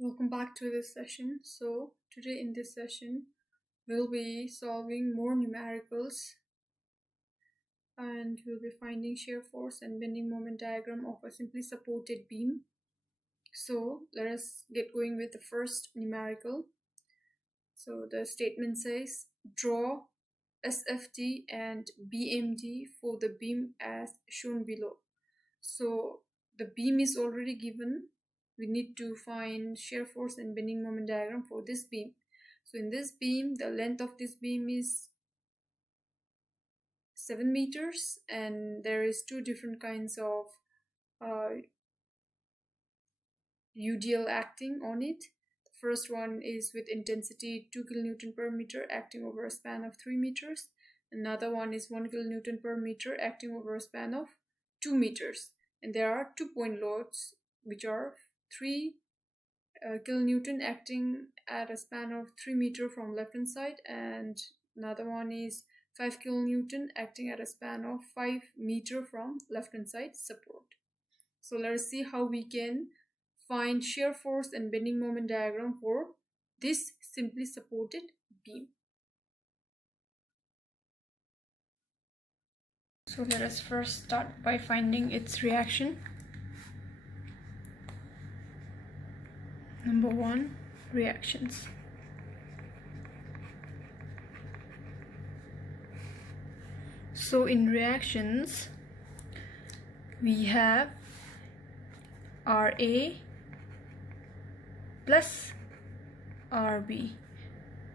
Welcome back to this session. So today in this session we'll be solving more numericals and we'll be finding shear force and bending moment diagram of a simply supported beam. So let us get going with the first numerical. So the statement says draw SFT and BMD for the beam as shown below. So the beam is already given. We need to find shear force and bending moment diagram for this beam. So in this beam, the length of this beam is 7 meters and there is two different kinds of UDL acting on it. The first one is with intensity 2 kN per meter acting over a span of 3 meters. Another one is 1 kN per meter acting over a span of 2 meters. And there are 2-point loads which are 3 kilonewton acting at a span of 3 meter from left hand side, and another one is 5 kilonewton acting at a span of 5 meter from left hand side support. So let's see how we can find shear force and bending moment diagram for this simply supported beam. So let us first start by finding its reaction. Number 1, reactions. So in reactions, we have RA plus RB.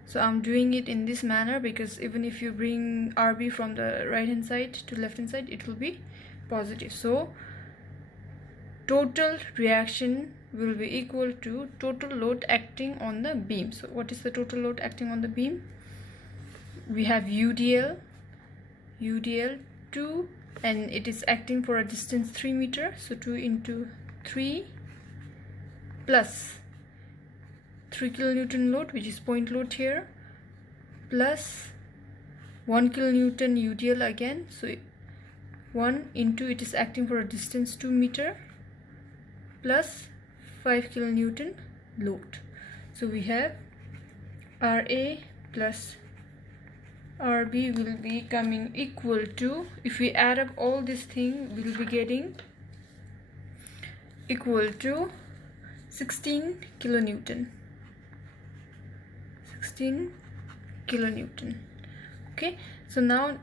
So I'm doing it in this manner because even if you bring RB from the right hand side to left hand side, it will be positive. So total reaction will be equal to total load acting on the beam. So what is the total load acting on the beam? We have UDL 2, and it is acting for a distance 3 meter. So 2 into 3 plus 3 kilonewton load, which is point load here, plus 1 kilonewton UDL again. So 1 into it is acting for a distance 2 meter plus 5 kilonewton load. So we have RA plus RB will be coming equal to, if we add up all this thing, we'll be getting equal to 16 kilonewton. 16 kilonewton. Okay, so now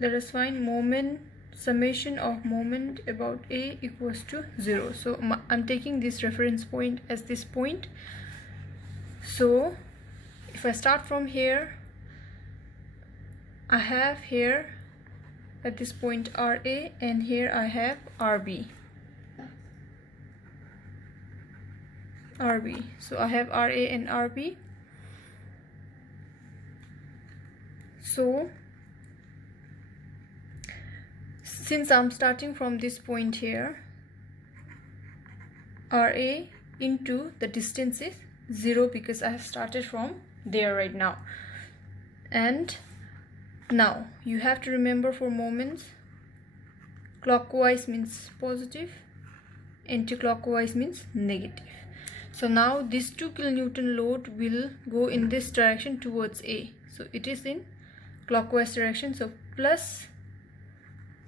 let us find moment, summation of moment about A equals to 0. So I'm taking this reference point as this point. So if I start from here, I have here at this point RA, and here I have RB. So I have RA and RB. So since I'm starting from this point here, RA into the distance is 0 because I have started from there right now. And now you have to remember, for moments, clockwise means positive, anti-clockwise means negative. So now this 2 kilonewton load will go in this direction towards A. So it is in clockwise direction. So plus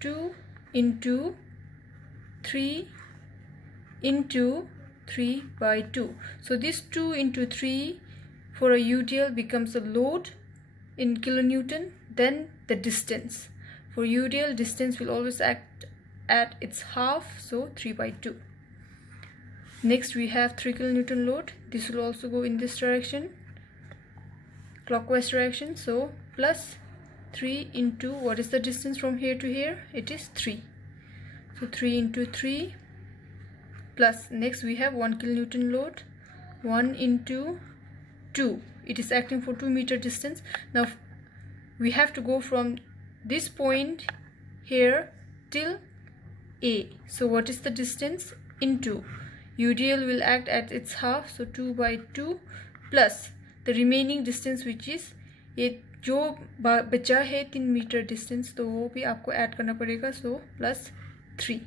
2 into 3 into 3 by 2. So this 2 into 3 for a UDL becomes a load in kilonewton, then the distance. For UDL, distance will always act at its half, so 3 by 2. Next we have 3 kilonewton load. This will also go in this direction, clockwise direction. So plus 3 into, what is the distance from here to here? It is 3. So 3 into 3 plus, next we have 1 kilonewton load, 1 into 2. It is acting for 2 meter distance. Now we have to go from this point here till A. So what is the distance? Into UDL will act at its half, so 2 by 2 plus the remaining distance, which is ये जो बचा है 3 metre distance, तो वो भी आपको add करना पड़ेगा. So plus 3.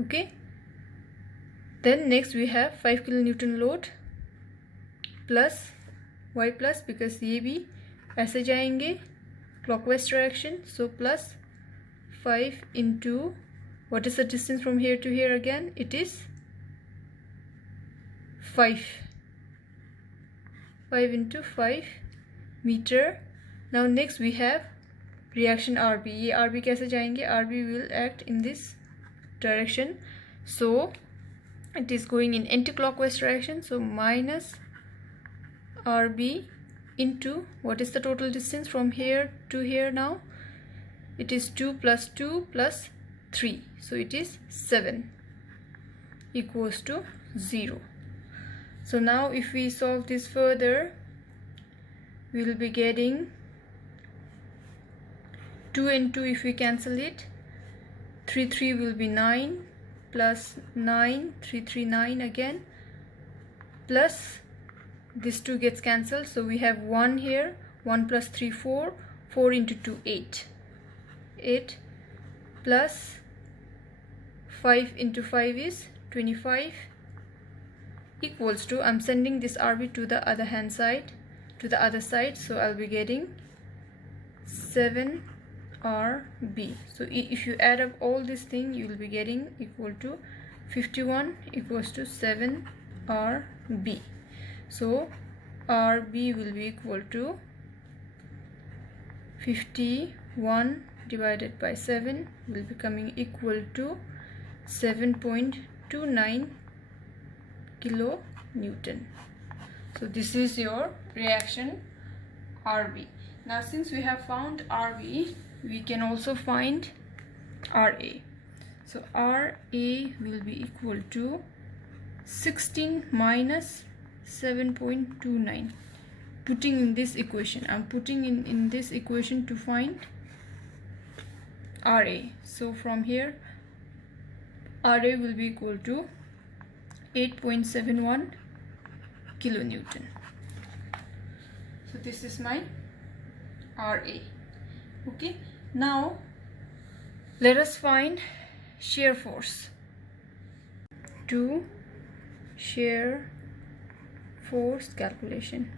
Okay, Then next we have 5 kilonewton load plus y plus, because ये भी ऐसे जाएंगे clockwise direction, so plus 5 into, what is the distance from here to here again? It is 5 into 5 meter. Now next we have reaction RB. ये RB कैसे जाएंगे? RB will act in this direction, so it is going in anti-clockwise direction, so minus RB into, what is the total distance from here to here now? It is 2 plus 2 plus 3, so it is 7 equals to 0. So now if we solve this further, we will be getting 2 and 2, if we cancel it, 3 will be 9 plus 9, 3 9 again, plus this 2 gets cancelled, so we have 1 here, 1 plus 3 4, 4 into 2 8 plus 5 into 5 is 25 equals to, I'm sending this RB to the other hand side, to the other side, so I'll be getting 7 RB. So if you add up all this thing, you will be getting equal to 51 equals to 7 RB. So RB will be equal to 51 divided by 7 will be coming equal to 7.29 kilonewton. So this is your reaction RB. Now since we have found RB, we can also find RA. So RA will be equal to 16 minus 7.29. Putting in this equation, I'm putting in this equation to find RA. So from here, RA will be equal to 8.71 kilonewton. So this is my RA. Okay, now let us find shear force. To shear force calculation.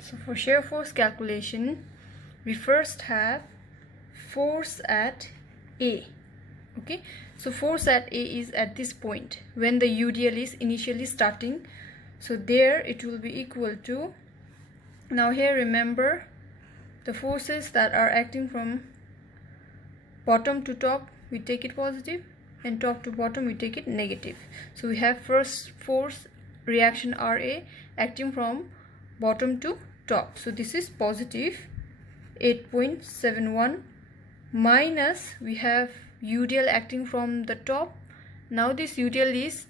So for shear force calculation, we first have force at A. Okay, so force at A is at this point when the UDL is initially starting, so there it will be equal to, now here remember the forces that are acting from bottom to top, we take it positive, and top to bottom we take it negative. So we have first force reaction RA acting from bottom to top, so this is positive 8.71 minus we have UDL acting from the top. Now this UDL is,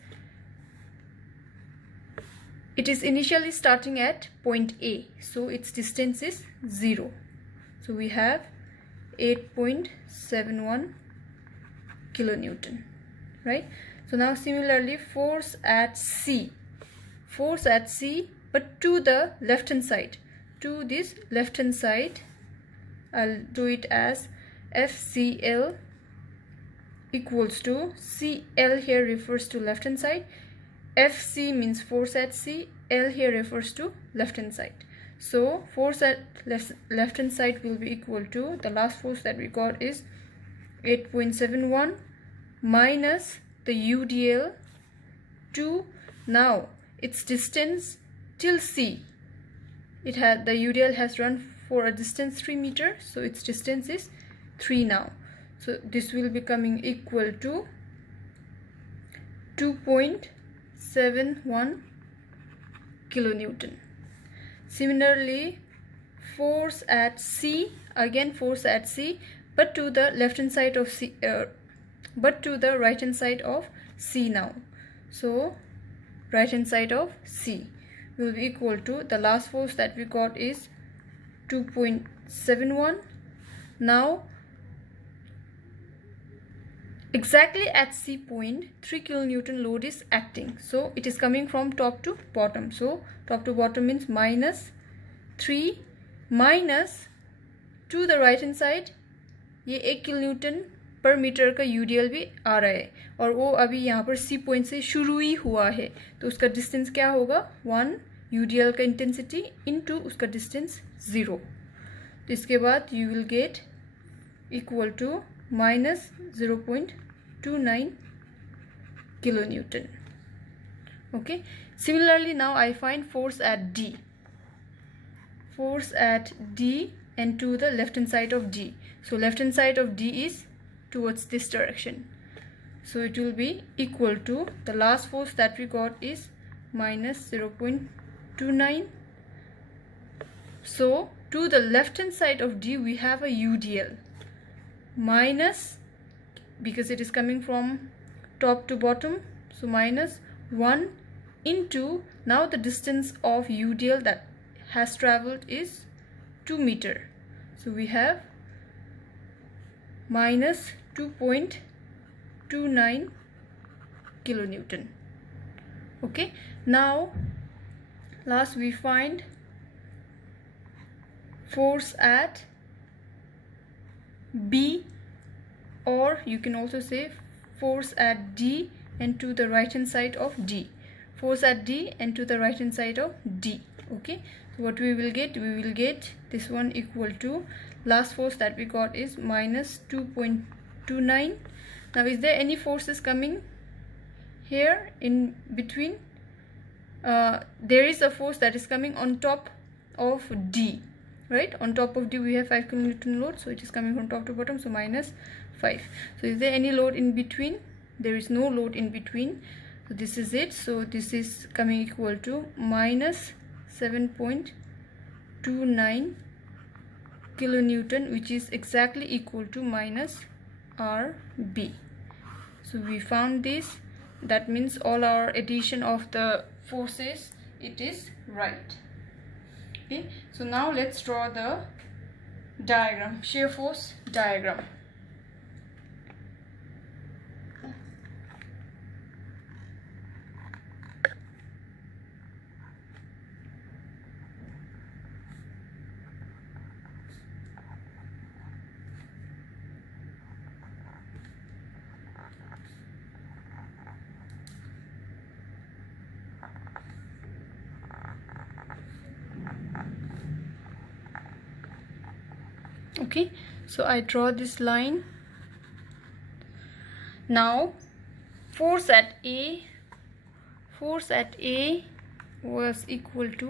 it is initially starting at point A, so its distance is 0, so we have 8.71 kilonewton, right? So now similarly force at C, but to the left hand side, to this left hand side, I'll do it as FCL equals to, CL here refers to left hand side, FC means force at C, L here refers to left hand side. So force at left hand side will be equal to, the last force that we got is 8.71 minus the UDL to, now its distance till C, it had, the UDL has run for a distance 3 meters, so its distance is 3 now. So this will be coming equal to 2.71 kilonewton. Similarly, force at C, again force at C, but to the left hand side of C, but to the right hand side of C now. So right hand side of C will be equal to, the last force that we got is 2.71. Now exactly at C point 3 kilonewton load is acting, so it is coming from top to bottom, so top to bottom means minus 3 minus to the right hand side ये 1 kilo newton पर metre का UDL भी आ रहा है, और वो अभी यहाँ पर सी पॉइंट से शुरू ही हुआ है, तो उसका डिस्टेंस क्या होगा 1 यूडीएल का इंटेंसिटी इनटू उसका डिस्टेंस 0। तो इसके बाद you will get equal to -0.29 kilo newton. Okay, similarly now I find force at D and to the left hand side of D. So left hand side of D is towards this direction, so it will be equal to, the last force that we got is -0.29. so to the left hand side of D we have a UDL minus, because it is coming from top to bottom, so -1 into, now the distance of UDL that has traveled is 2 meter, so we have -2.29 kilonewton. Okay, now last we find force at B, or you can also say force at D and to the right hand side of D. Force at D and to the right hand side of D. Okay, so what we will get this one equal to, last force that we got is -2.29. now is there any forces coming here in between? There is a force that is coming on top of D, right? On top of D we have 5 kilonewton load, so it is coming from top to bottom, so -5. so is there any load in between? There is no load in between, so this is it. So this is coming equal to -7.29 kilonewton, which is exactly equal to -RB. so we found this. That means all our addition of the forces, it is right. Okay, so now let's draw the diagram, shear force diagram. Okay, so I draw this line. Now force at A was equal to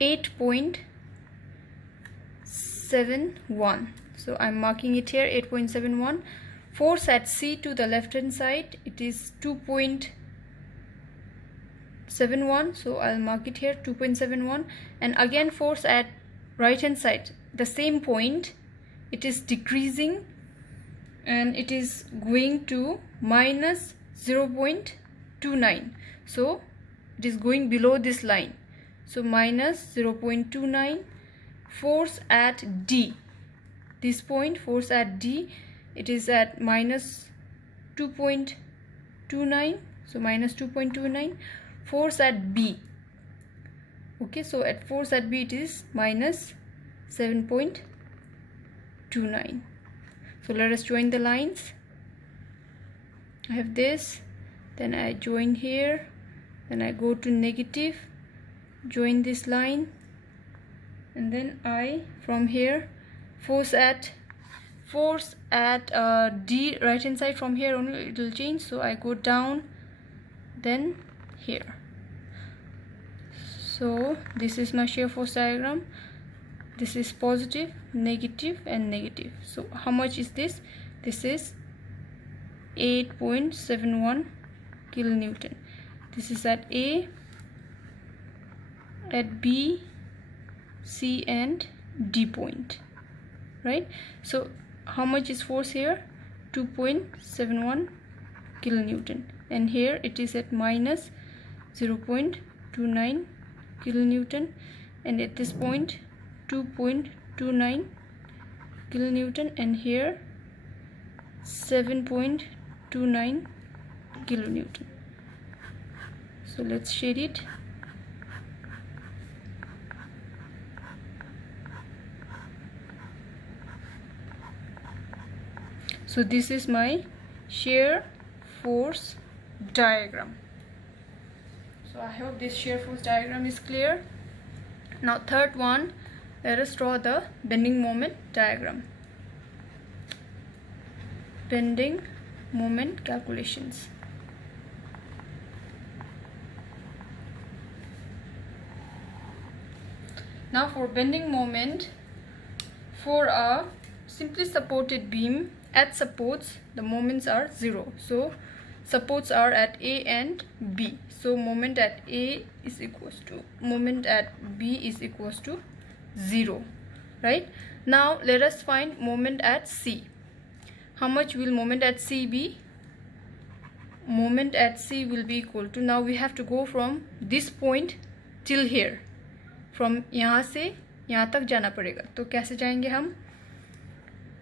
8.71, so I'm marking it here, 8.71. Force at C to the left hand side, it is 2.71, so I'll mark it here, 2.71. and again force at right hand side, the same point, it is decreasing and it is going to -0.29, so it is going below this line, so -0.29. Force at D, this point, force at D, it is at -2.29, so -2.29. Force at B, okay, so at force at B it is -7.29. so let us join the lines. I have this, then I join here, then I go to negative, join this line, and then I from here force at D right hand side, from here only it will change, so I go down, then here. So this is my shear force diagram. This is positive, negative and negative. So how much is this? This is 8.71 kilonewton. This is at A, at B, C and D point, right? So how much is force here? 2.71 kilonewton, and here it is at -0.29 kilonewton, and at this point 2.29 kilonewton, and here 7.29 kilonewton. So let's shade it. So this is my shear force diagram. So I hope this shear force diagram is clear. Now third one, let us draw the bending moment diagram. Bending moment calculations. Now for bending moment, for a simply supported beam at supports, the moments are 0. So supports are at A and B. So moment at A is equals to moment at B is equals to 0, right? Now let us find moment at C. How much will moment at C be? Moment at C will be equal to, now we have to go from this point till here. From यहाँ से यहाँ तक जाना पड़ेगा. तो कैसे जाएंगे हम?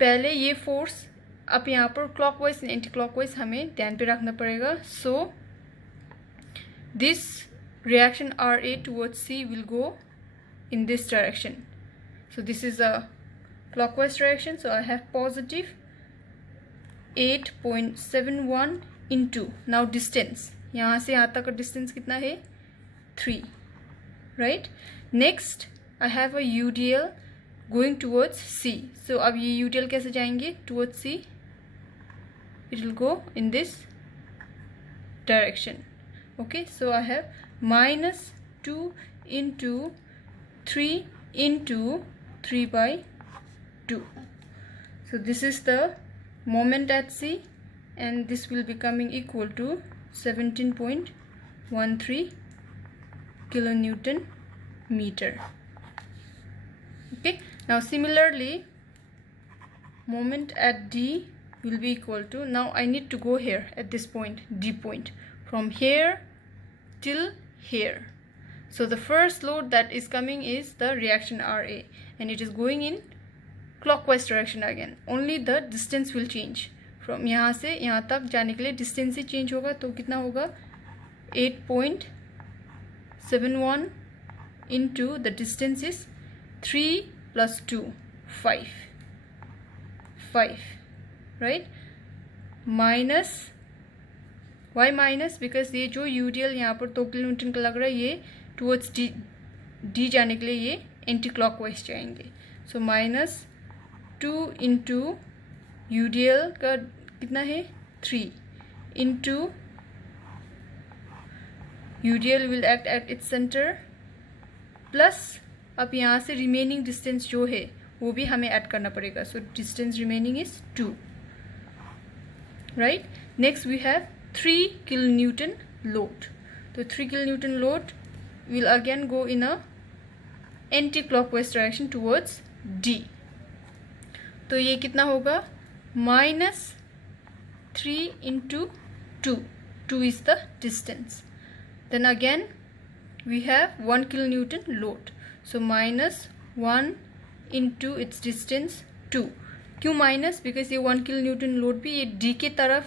पहले ये फोर्स अब यहाँ पर क्लॉकवाइज एंटी क्लॉकवाइज हमें ध्यान पे रखना पड़ेगा. So this reaction RA towards C will go in this direction. So this is a clockwise direction. So I have positive 8.71 into, now distance, यहाँ से यहाँ तक का distance कितना है? 3, right? Next I have a UDL going towards C. So अब ये UDL कैसे जाएंगे towards C? It will go in this direction. Okay, so I have minus 2 into 3 into 3 by 2. So this is the moment at C, and this will be coming equal to 17.13 kilonewton meter. Okay, now similarly moment at D will be equal to, now I need to go here at this point, D point, from here till here. So the first load that is coming is the reaction RA, and it is going in clockwise direction again. Only the distance will change. From यहाँ से यहाँ तक जाने के लिए distance ही change होगा. तो कितना होगा? 8.71 into the distance is 3 plus 2, 5, right? Minus, why minus? Because ये जो UDL यहाँ पर 2 किलोन्यूटन का लग रहा है, ये towards D जाने के लिए ये एंटी क्लॉकवाइज जाएंगे. सो माइनस 2 into UDL का कितना है? 3 into UDL will act at its center, plus अब यहाँ से रिमेनिंग डिस्टेंस जो है वो भी हमें ऐड करना पड़ेगा. So distance remaining is 2, right? Next we have 3 kilonewton load. तो 3 kilonewton load will again go in a anti-clockwise direction towards D. तो ये कितना होगा? minus 3 into 2. 2 is the distance. Then again we have 1 kilonewton load. So minus 1 into its distance 2. क्यों minus? Because ये 1 kilonewton load भी ये D के तरफ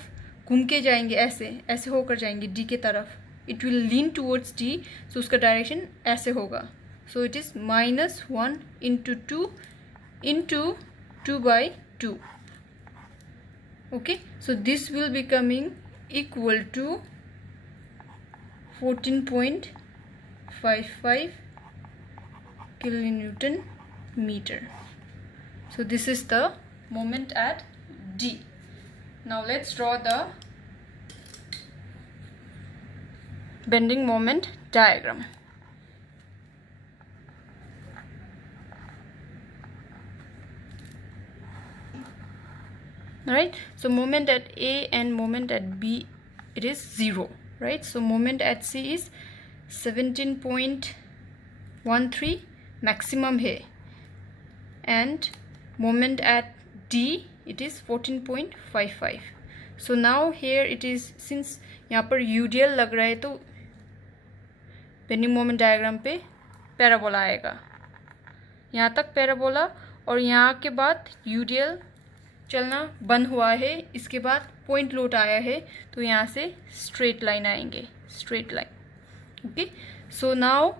घूम के जाएंगे, ऐसे होकर जाएंगे D के तरफ. It will lean towards D, so उसका डायरेक्शन ऐसे होगा. So it is minus 1 into 2 into 2 by 2. Okay, so this will be coming equal to 14.55 kilonewton meter. So this is the moment at D. Now let's draw the bending moment diagram. Right, so moment at A and moment at B, it is 0, right? So moment at C is 17.13 maximum है, and moment at D it is 14.55. So now here it is, since यहाँ पर UDL लग रहा है तो bending moment diagram पे parabola आएगा. यहाँ तक पैराबोला, और यहाँ के बाद UDL चलना बंद हुआ है. इसके बाद पॉइंट लोड आया है, तो यहाँ से स्ट्रेट लाइन आएंगे, straight line. Okay, so now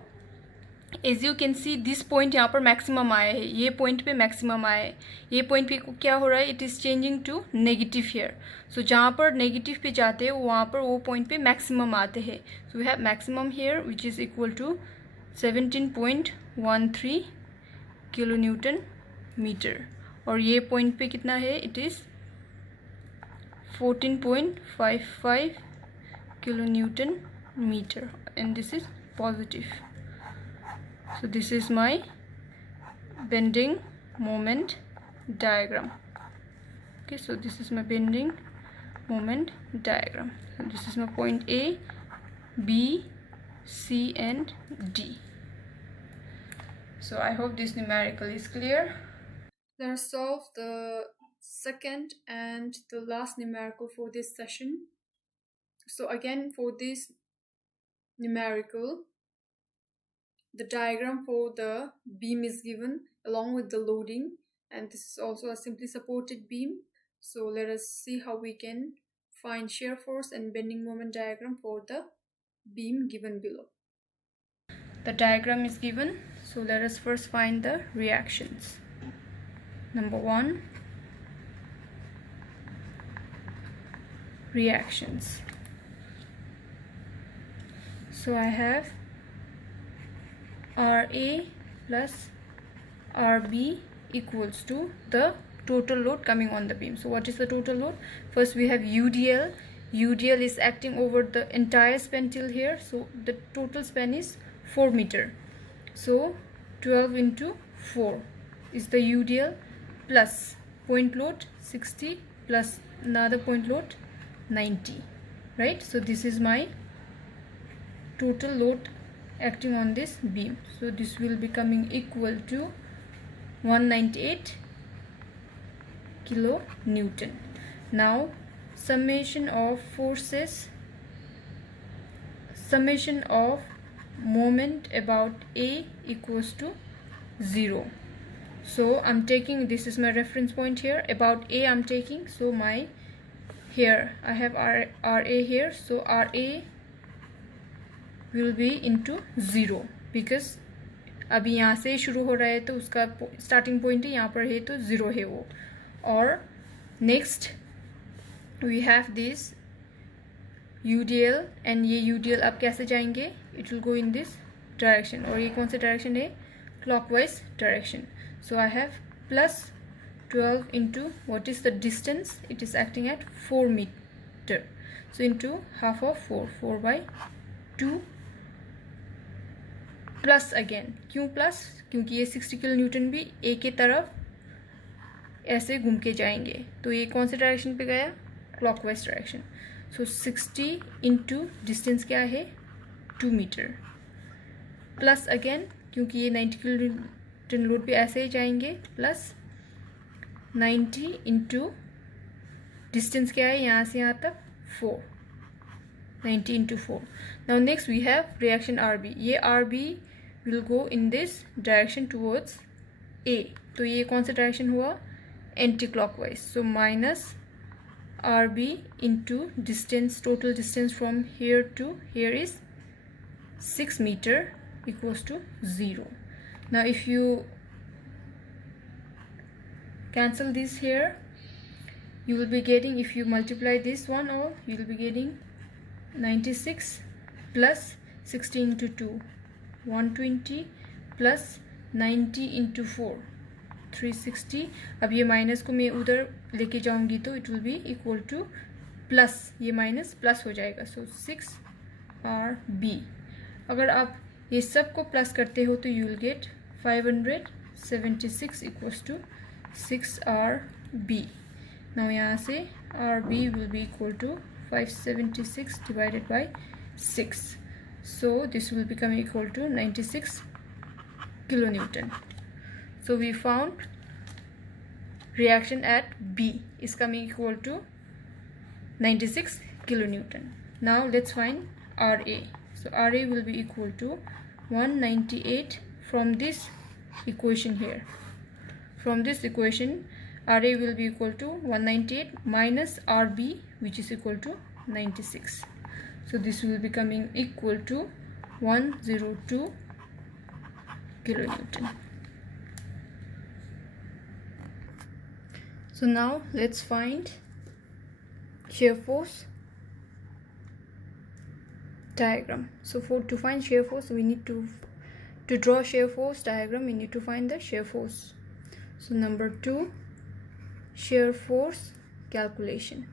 as you can see this point यहाँ पर मैक्सिमम आया है, ये पॉइंट पे मैक्सिमम आया है, ये पॉइंट पे क्या हो रहा है, it is changing to negative here. So जहाँ पर नेगेटिव पे जाते हैं वहाँ पर वो पॉइंट पे मैक्सिमम आते हैं. So we have maximum here which is equal to 17.13 kilo newton metre. और ये पॉइंट पे कितना है, it is 14.55 kilo newton meter, and this is positive. So this is my bending moment diagram. Okay, so this is my bending moment diagram. So this is my point A, B, C and D. So I hope this numerical is clear. Let us solve the second and the last numerical for this session. So again, for this numerical, the diagram for the beam is given along with the loading, and this is also a simply supported beam. So let us see how we can find shear force and bending moment diagram for the beam given below. The diagram is given, so let us first find the reactions. Number 1, reactions. So I have RA plus RB equals to the total load coming on the beam. So what is the total load? First we have UDL. UDL is acting over the entire span till here. So the total span is 4 meter. So 12 into 4 is the UDL plus point load 60 plus another point load 90. Right? So this is my total load acting on this beam. So this will be coming equal to 198 kilo Newton. Now summation of forces, summation of moment about A equals to 0. So I'm taking, this is my reference point here, about A I'm taking. So my here I have RA here, so RA will be into 0 because अभी यहाँ से शुरू हो रहा है तो उसका starting point है यहाँ पर है तो 0 है वो. और next we have this UDL and ये UDL अब कैसे जाएंगे, it will go in this direction. और ये कौन सा डायरेक्शन है, clockwise direction. So I have plus 12 into what is the distance, it is acting at 4 meter. So into half of 4 by 2 plus again. क्यों plus, क्योंकि ये 60 kilo Newton भी ए के तरफ ऐसे घूम के जाएंगे. तो ये कौन से डायरेक्शन पे गया, क्लॉकवाइज डायरेक्शन. सो 60 इंटू डिस्टेंस क्या है 2 मीटर प्लस अगेन क्योंकि ये 90 किलो न्यूटन लोड पे ऐसे ही जाएंगे प्लस 90 इंटू डिस्टेंस क्या है यहाँ से यहाँ तक 4, 90 into 4. Now next we have reaction RB. ये RB will go in this direction towards A. तो ये कौन सा डायरेक्शन हुआ, anti clockwise. So minus RB into distance, total distance from here to here is 6 meter equals to 0. Now if you cancel this here, you will be getting, if you multiply this one all, you will be getting 96 plus 60 into 2 120 plus 90 into 4 360. अब ये minus को मैं उधर लेके जाऊंगी तो it will be equal two plus, ये minus plus हो जाएगा. सो 6RB. अगर आप ये सब को प्लस करते हो तो you will get 576 equals to 6RB. Now यहाँ से RB will be equal to 576 divided by 6. So this will become equal to 96 kilonewton. So we found reaction at B is coming equal to 96 kilonewton. Now let's find RA. So RA will be equal to 198 from this equation here. From this equation RA will be equal to 198 minus RB which is equal to 96. So this will be coming equal to 102 kilonewton. So now let's find shear force diagram. So to find shear force, we need to draw shear force diagram, we need to find the shear force. So number 2, shear force calculation.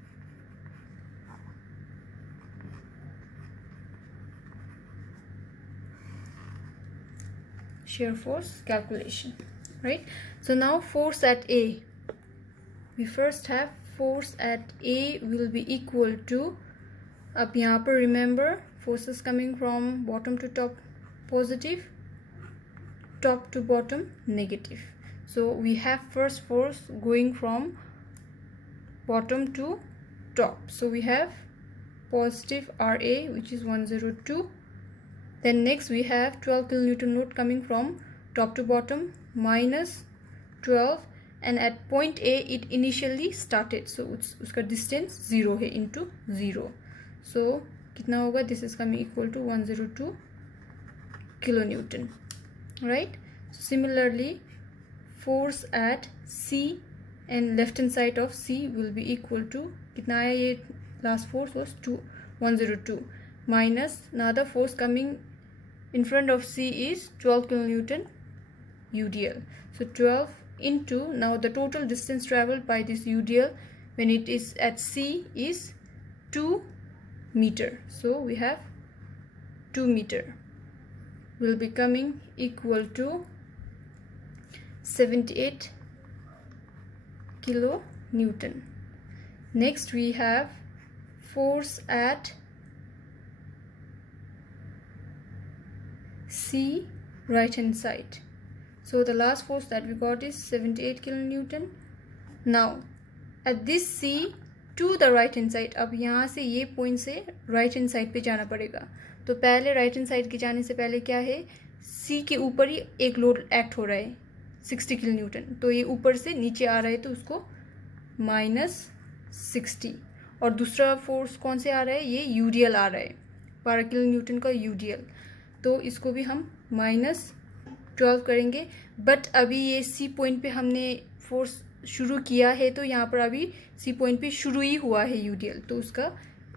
Shear force calculation, right? So now force at A, we first have force at A will be equal to, अब यहाँ पर remember forces coming from bottom to top positive, top to bottom negative. So we have first force going from bottom to top. So we have positive RA, which is 102. Then next we have 12 kilonewton load coming from top to bottom, minus 12, and at point A it initially started, so uska distance 0 है into 0. So कितना होगा? This is coming equal to 102 kilonewton, right? So similarly force at C and left hand side of C will be equal to, कितना आया ये? Last force was 102, minus another force coming in front of C is 12 kilonewton UDL. So 12 into, now the total distance traveled by this UDL when it is at C is 2 meter. So we have 2 meter will be coming equal to 78 kilonewton. Next we have force at C right hand side. So the last force that we got is 78 kilonewton. Now at this C to the right hand side, अब यहाँ से ये point से right hand side पे जाना पड़ेगा. तो पहले right hand side के जाने से पहले क्या है, C के ऊपर ही एक लोड एक्ट हो रहा है 60 kilonewton. तो ये ऊपर से नीचे आ रहा है तो उसको -60. और दूसरा फोर्स कौन से आ रहा है? ये UDL आ रहा है, 12 kilonewton का UDL. तो इसको भी हम -12 करेंगे. बट अभी ये सी पॉइंट पे हमने फोर्स शुरू किया है, तो यहाँ पर अभी सी पॉइंट पे शुरू ही हुआ है UDL, तो उसका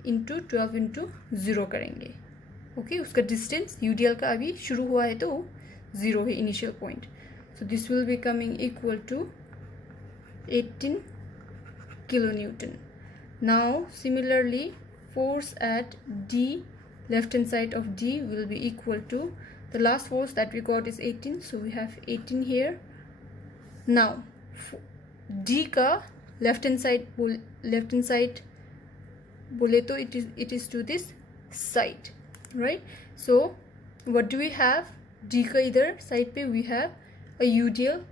इंटू 12 इंटू 0 करेंगे. ओके, उसका डिस्टेंस UDL का अभी शुरू हुआ है तो 0 है initial point. So this will be coming equal to 18 kilonewton. Now similarly force at D, left hand side of D will be equal to, the last force that we got is 18, so we have 18 here. Now D का left hand side बोले तो it is to this side, right? So what do we have? D का इधर side पे we have a UDL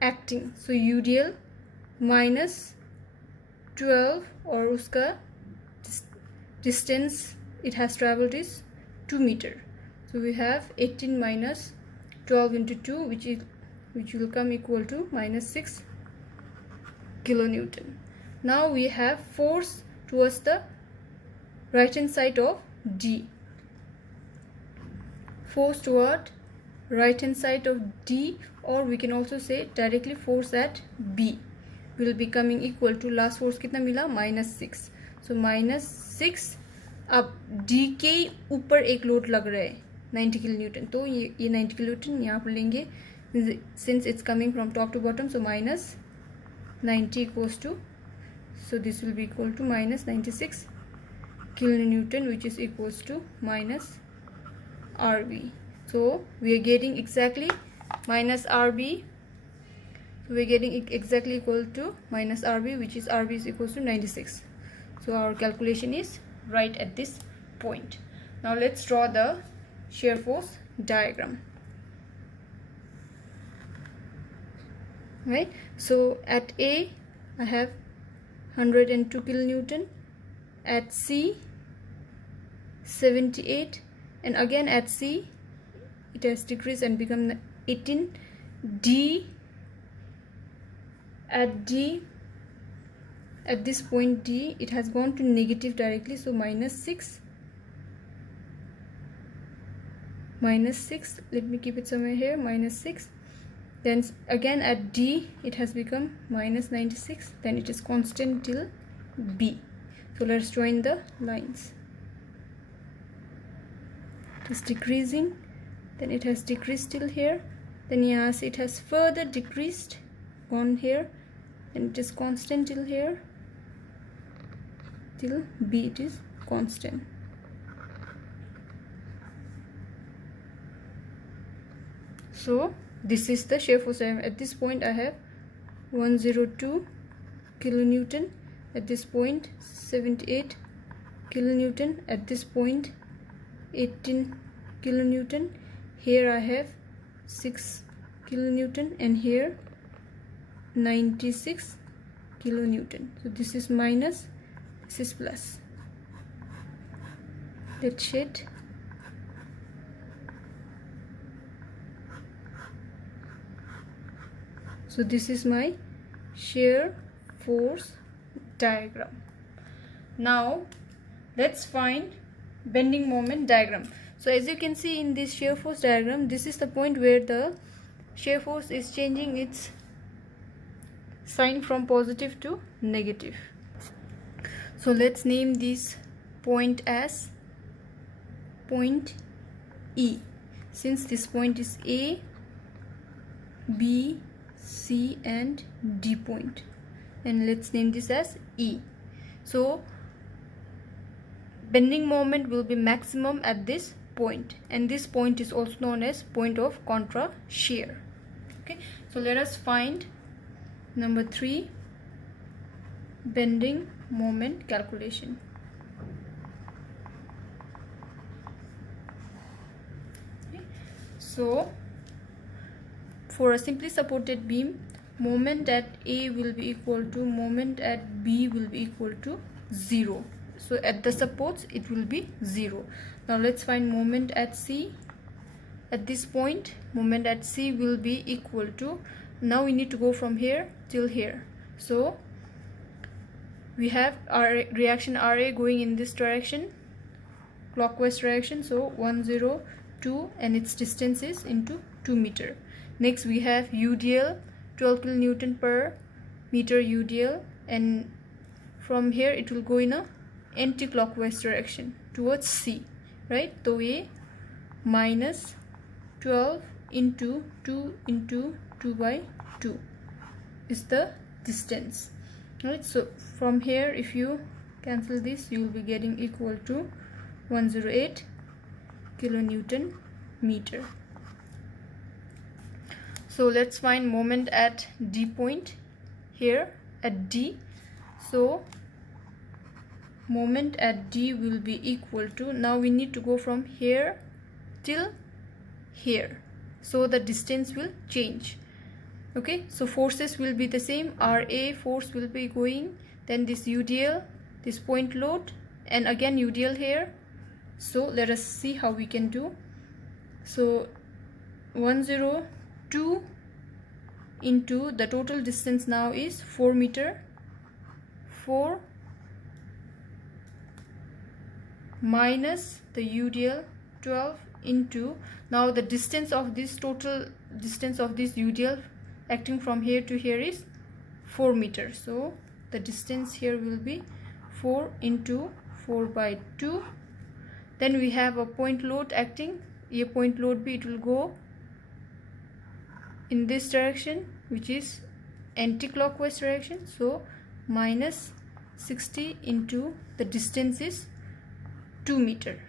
acting, so UDL -12 और उसका distance it has traveled is 2 meter. So we have 18 minus 12 into 2, which will come equal to -6 kilonewton. Now we have force towards the right hand side of D. Force toward right hand side of D, or we can also say directly force at B will be coming equal to, last force कितना मिला? -6. So -6. अब D के ऊपर एक load लग रहा है 90 kilonewton, तो ये 90 kilonewton यहाँ पर लेंगे since it's coming from top to bottom. So -90 equals to, so this will be equal to -96 kilonewton, which is equals to -RB. So we are getting exactly -RB. So we are getting exactly equal to -RB, which is RB is equals to 96. So our calculation is right at this point. Now let's draw the shear force diagram. Right, so at A I have 102 kilonewton, at C 78, and again at C it has decreased and become 18. D, at this point D it has gone to negative directly, so -6 minus 6. Let me keep it somewhere here, minus 6. Then again at D it has become minus 96. Then it is constant till B. So let's join the lines. It is decreasing, then it has decreased till here, then yes, it has further decreased, gone here, and it is constant till here, till B it is constant. So this is the shear force. At this point I have 102 kilonewton, at this point 78 kilonewton, at this point 18 kilonewton, here I have 6 kilonewton, and here 96 kilonewton. So this is minus, this is plus. Let's shade. So this is my shear force diagram. Now let's find bending moment diagram. So as you can see in this shear force diagram, this is the point where the shear force is changing its sign from positive to negative. So let's name this point as point E, since this point is A, B, C and D point, and let's name this as E. So bending moment will be maximum at this point, and this point is also known as point of contra shear. Okay, so let us find number 3, bending moment calculation. Okay. So for a simply supported beam, moment at A will be equal to moment at B will be equal to 0. So at the supports it will be 0. Now let's find moment at C. At this point moment at C will be equal to, now we need to go from here till here. So we have our reaction RA going in this direction, clockwise direction, so 102, and its distance is into 2 meter. Next we have UDL, 12 kilonewton per meter UDL, and from here it will go in a anti-clockwise direction towards C, right? So A minus 12 into 2 by 2 is the distance, right? So from here if you cancel this, you will be getting equal to 108 kilonewton meter. So let's find moment at D point, here at D. So moment at D will be equal to, now we need to go from here till here, so the distance will change. Okay, so forces will be the same. RA force will be going, then this UDL, this point load, and again UDL here. So let us see how we can do. So 102 into the total distance now is 4 meter, 4 minus the UDL 12 into, now the distance of this, total distance of this UDL acting from here to here is 4 meters. So the distance here will be 4 into 4 by 2. Then we have a point load acting, a point load B, it will go in this direction, which is anti-clockwise direction. So minus 60 into the distance is 2 meter.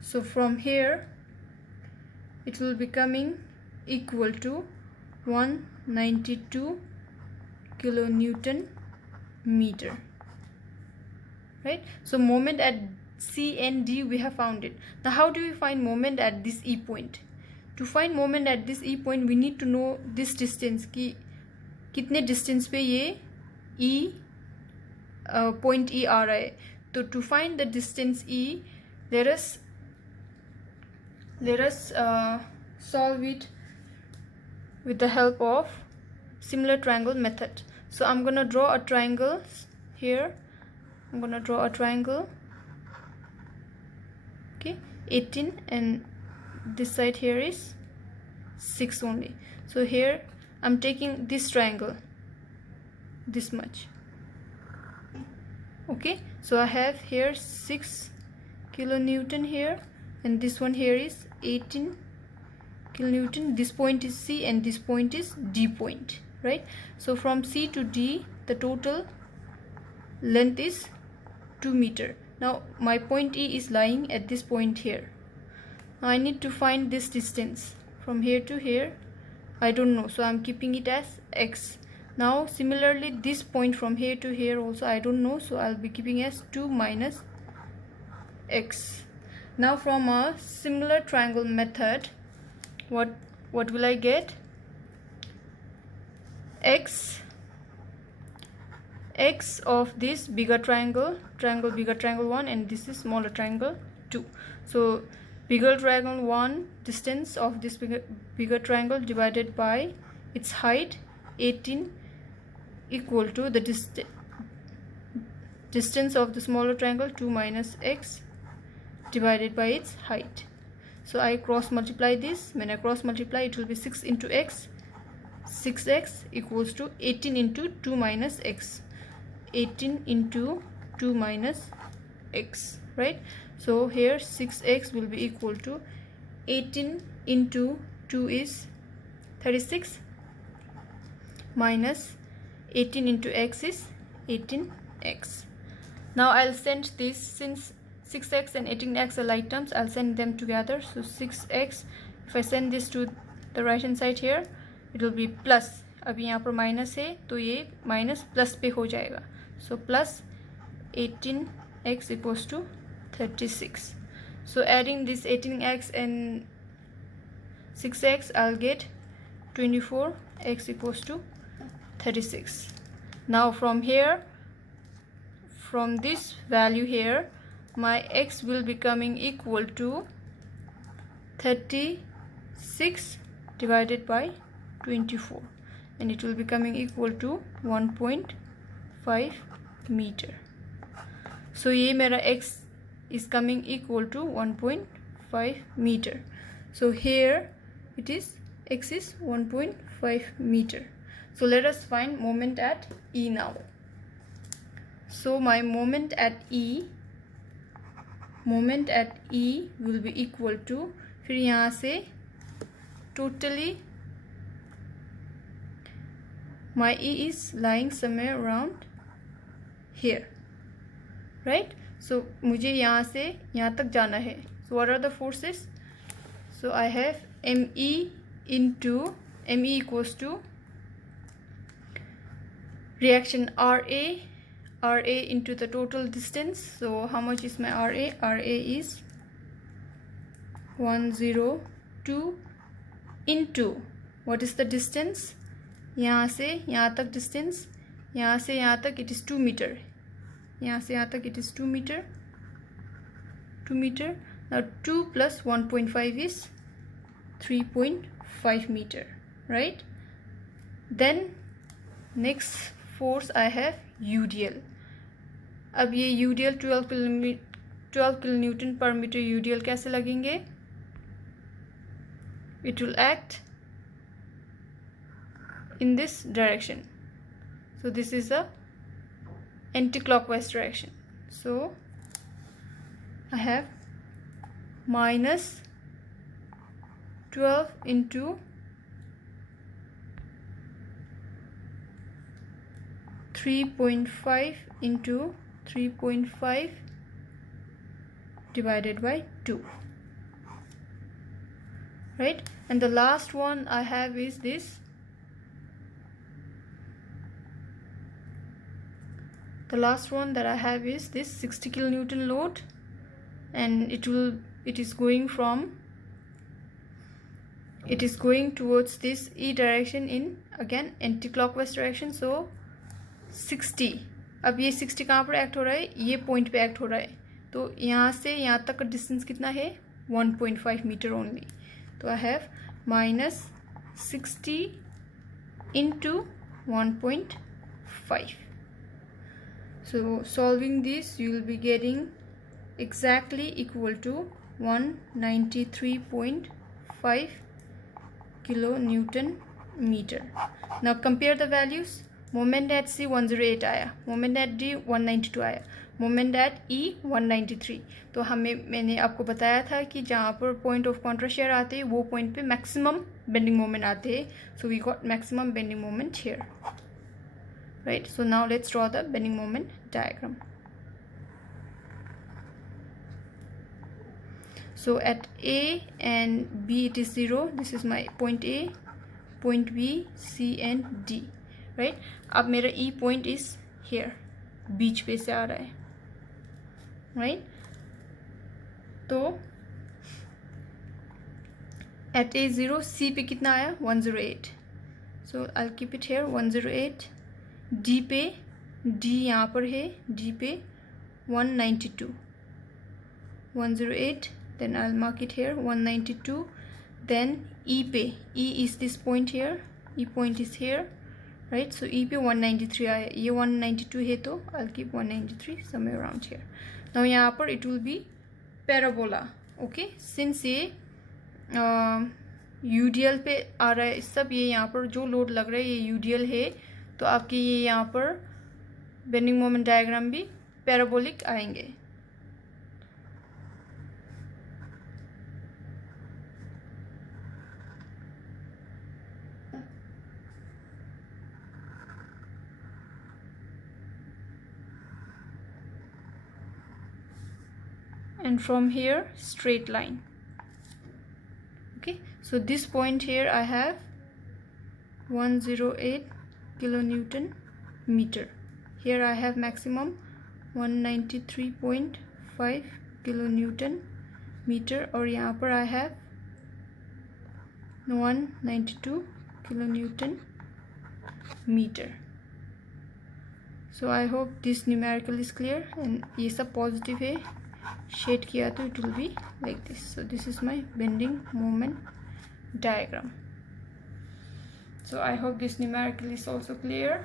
So from here it will be coming equal to 192 kilonewton meter, right? So moment at C and D we have found it. Now how do we find moment at this E point? To find moment at this E point we need to know this distance, कि कितने distance पे ये E point E आ रहा है. So to find the distance E, let us solve it with the help of similar triangle method. So I'm gonna draw a triangle here. I'm gonna draw a triangle. Okay, 18, and this side here is 6 only. So here I'm taking this triangle, this much. Okay, so I have here 6 kilonewton here, and this one here is 18 kilonewton. This point is C and this point is D point, right? So from C to D the total length is 2 meter. Now my point E is lying at this point here. Now I need to find this distance from here to here. I don't know, so I'm keeping it as X. Now similarly this point from here to here also I don't know, so I'll be keeping as 2 minus X. Now from a similar triangle method, what will I get? X of this bigger triangle, bigger triangle 1, and this is smaller triangle 2. So bigger triangle 1 distance of this bigger triangle divided by its height 18 equal to the distance of the smaller triangle 2 minus X divided by its height. So I cross multiply this. When I cross multiply, it will be 6 into X. 6X equals to 18 into 2 minus X. 18 into 2 minus X, right? So here 6X will be equal to 18 into 2 is 36 minus 18 into X is 18X. Now I'll send this, since 6X and 18X are like terms, I'll send them together. So 6X, if I send this to the right hand side here, it will be plus. अभी यहाँ पर minus है तो ये minus plus पे हो जाएगा. So plus 18X equals to 36. So adding this 18X and 6X, I'll get 24X equals to 36. Now from here, from this value here, my X will be coming equal to 36 divided by 24, and it will be coming equal to 1.5 meter. So ये मेरा X is coming equal to 1.5 meter. So here it is, X is 1.5 meter. So let us find moment at E now. So my moment at E will be equal to, फिर यहाँ से totally my E is lying somewhere around here, right? So मुझे यहाँ से यहाँ तक जाना है. So what are the forces? So I have ME equals to reaction RA into the total distance. So how much is my RA? RA is 102 into what is the distance? यहाँ से यहाँ तक distance, यहाँ से यहाँ तक it is 2 meter. यहाँ से यहाँ तक it is 2 meter. Now 2 plus 1.5 is 3.5 meter, right? Then next force I have UDL. अब ये UDL 12 kilonewton per meter UDL कैसे लगेंगे? It will act in this direction. So this is a anti-clockwise direction. So I have minus 12 into 3.5 into 3.5 divided by 2, right? And the last one I have is this. The last one that I have is this 60 kilonewton load, and it is going towards this E direction in again anti-clockwise direction. So 60, अब ये 60 कहाँ पर act हो रहा है? ये point पे act हो रहा है. तो यहाँ से यहाँ तक का डिस्टेंस कितना है? 1.5 मीटर ओनली. तो I have minus 60 into 1.5. So solving this, you will be getting exactly equal to 193.5 5 kilonewton meter. Now compare the values. Moment at C 108 आया, moment at D 192 आया, moment at E 193. तो मैंने आपको बताया था कि जहाँ पर पॉइंट ऑफ कॉन्ट्रा शेयर आते हैं वो पॉइंट पे मैक्सिमम बेंडिंग मोमेंट आते हैं. So we got maximum bending moment here, right. So now let's draw the bending moment diagram. So at A and B it is 0. This is my point A, point B, C and D, right. अब मेरा E point is here, बीच पे से आ रहा है, right. तो at A 0, C पे कितना आया 108. So I'll keep it here 108. D पे, D यहाँ पर है, D पे 192, 108. Then I'll mark it here 192. Then E पे, E is this point here, E point is here, right. So E पे 193 आया, ये 192 है तो I'll keep 193 somewhere around here. Now यहाँ पर it will be parabola, okay. Since ये UDL पे आ रहा है सब, ये यहाँ पर जो लोड लग रहा है ये UDL है, तो आपके ये यहाँ पर बेंडिंग मोमेंट डायग्राम भी पैराबोलिक आएंगे. And from here straight line, okay. So this point here I have 108 kilonewton meter. Here I have maximum 193.5 kilonewton meter, और यहाँ पर I have 192 kilonewton meter. So I hope this numerical is clear, and ये सब positive है, shade किया तो it will be like this. So this is my bending moment diagram. So I hope this numerical is also clear.